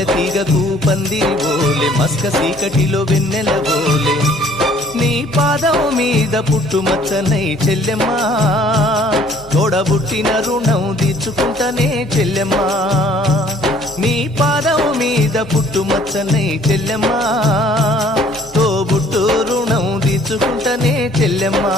మల్లె తీగకు పందిరి ఓలే మస్క సీకటిలో వెన్నెల ఓలే నీ పాదం మీద పుట్టుమచ్చనై చెల్లెమ్మా తోడబుట్టిన రుణం తీర్చుకుంటనే చెల్లెమ్మా నీ పాదం మీద పుట్టుమచ్చనై చెల్లెమ్మా తోబుట్టు రుణం తీర్చుకుంటనే చెల్లెమ్మా